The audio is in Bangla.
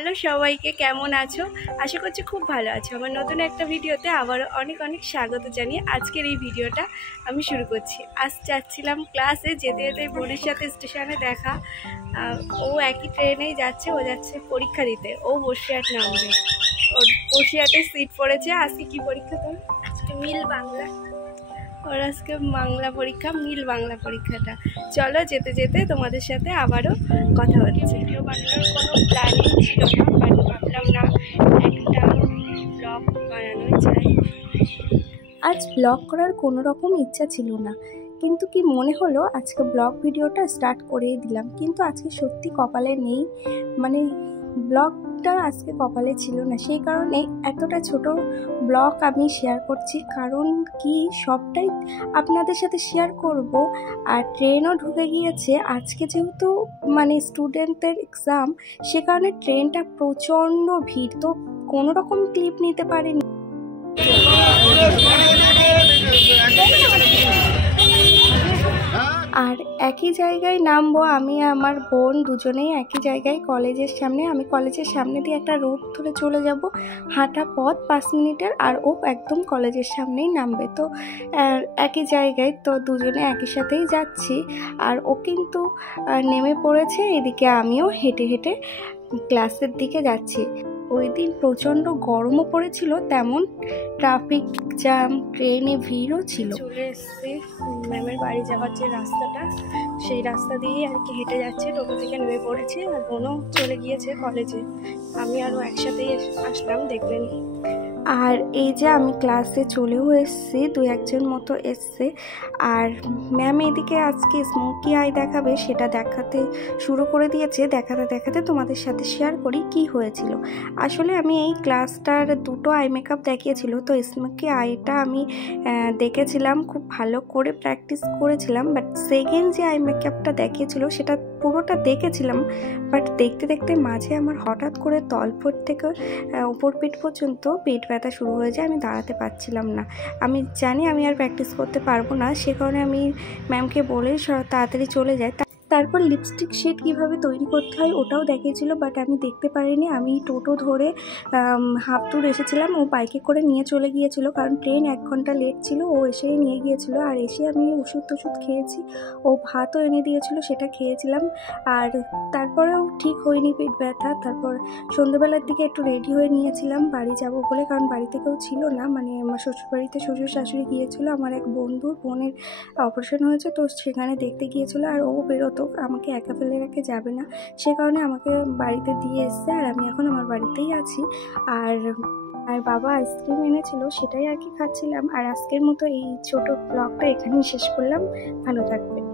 হ্যালো সবাইকে, কেমন আছো? আশা করছি খুব ভালো আছো। আমার নতুন একটা ভিডিওতে আবার অনেক অনেক স্বাগত জানিয়ে আজকের এই ভিডিওটা আমি শুরু করছি। আজ যাচ্ছিলাম ক্লাসে, যেতে যেতে বোনের সাথে স্টেশনে দেখা। ও একই ট্রেনেই যাচ্ছে, ও যাচ্ছে পরীক্ষা দিতে। ও বসিরহাট নামবে, ওর বসিরহাটে সিট পড়েছে। আজকে কি পরীক্ষা তোর? আজকে মিল বাংলা। ওর আজকে বাংলা পরীক্ষা, মিল বাংলা পরীক্ষাটা। চলো যেতে যেতে তোমাদের সাথে আবারও কথা হচ্ছে। ভিডিও বানানোর কোনো প্ল্যানিং ছিল না, বাট ভাবলাম না একটা ব্লগ বানানো যায়। আজ ব্লগ করার কোনো রকম ইচ্ছা ছিল না, কিন্তু কি মনে হলো আজকে ব্লগ ভিডিওটা স্টার্ট করেই দিলাম। কিন্তু আজকে সত্যি কপালে নেই, মানে ব্লগটা আজকে কপালে ছিল না, সেই কারণে এতটা ছোট ব্লগ আমি শেয়ার করছি। কারণ কি, সবটাই আপনাদের সাথে শেয়ার করব। আর ট্রেনও ঢুকে গিয়েছে আজকে, যেহেতু মানে স্টুডেন্টদের এক্সাম, সে কারণে ট্রেনটা প্রচণ্ড ভিড়, তো কোনো রকম ক্লিপ নিতে পারিনি। আর একই জায়গায় নামবো, আমি আমার বোন দুজনেই একই জায়গায় কলেজের সামনে। আমি কলেজের সামনে দিয়ে একটা রোড ধরে চলে যাব, হাঁটা পথ 5 মিনিটের, আর ও একদম কলেজের সামনেই নামবে। তো একই জায়গায়, তো দুজনে একই সাথেই যাচ্ছি। আর ও কিন্তু নেমে পড়েছে, এদিকে আমিও হেঁটে হেঁটে ক্লাসের দিকে যাচ্ছি। ওই দিন প্রচণ্ড গরমও পড়েছিল, তেমন ট্রাফিক জ্যাম, ট্রেনে ভিড়ও ছিল। চলে এসেছি ম্যামের বাড়ি যাওয়ার যে রাস্তাটা, সেই রাস্তা দিয়ে আর কি হেঁটে যাচ্ছে। টোটো থেকে নেমে পড়েছে, আর বোনও চলে গিয়েছে কলেজে। আমি আরও একসাথেই আসলাম, দেখলেন। আর এই যে আমি ক্লাসে চলেও এসেছি, 2-1জন মতো এসছে। আর ম্যাম এদিকে আজকে স্মোকি আই দেখাবে, সেটা দেখাতে শুরু করে দিয়েছে। দেখাতে দেখাতে তোমাদের সাথে শেয়ার করি কি হয়েছিল। আসলে আমি এই ক্লাসটার 2টো আই মেকআপ দেখিয়েছিল, তো স্মোকি আইটা আমি দেখেছিলাম, খুব ভালো করে প্র্যাকটিস করেছিলাম। বাট সেকেন্ড যে আই মেকআপটা দেখিয়েছিল সেটা পুরোটা দেখেছিলাম, বাট দেখতে দেখতে মাঝে আমার হঠাৎ করে তলপট থেকে উপর পিঠ পর্যন্ত পেট ব্যথা শুরু হয়ে যায়। আমি দাঁড়াতে পারছিলাম না। আমি জানি আমি আর প্র্যাকটিস করতে পারবো না, সে কারণে আমি ম্যামকে বলে তাড়াতাড়ি চলে যাই। তারপর লিপস্টিক শেড কীভাবে তৈরি করতে হয় ওটাও দেখিয়েছিল, বাট আমি দেখতে পারিনি। আমি টোটো ধরে হাফ দূর এসেছিলাম, ও বাইকে করে নিয়ে চলে গিয়েছিল, কারণ ট্রেন 1 ঘন্টা লেট ছিল। ও এসেই নিয়ে গিয়েছিল, আর এসে আমি ওষুধ খেয়েছি। ও ভাতও এনে দিয়েছিল, সেটা খেয়েছিলাম। আর তারপরেও ঠিক হয়নি পেট ব্যথা। তারপর সন্ধ্যেবেলার দিকে একটু রেডি হয়ে নিয়েছিলাম বাড়ি যাব বলে, কারণ বাড়িতে কেউ ছিল না। মানে আমার শ্বশুরবাড়িতে শ্বশুর শাশুড়ি গিয়েছিল, আমার এক বন্ধুর বোনের অপারেশন হয়েছে, তো সেখানে দেখতে গিয়েছিল। আর ও বেরোতো, আমাকে একা ফেলে রেখে যাবে না, সে কারণে আমাকে বাড়িতে দিয়ে এসছে। আর আমি এখন আমার বাড়িতেই আছি। আর বাবা আইসক্রিম এনেছিল, সেটাই আর কি খাচ্ছিলাম। আর আজকের মতো এই ছোট ব্লগটা এখানেই শেষ করলাম। ভালো থাকবেন।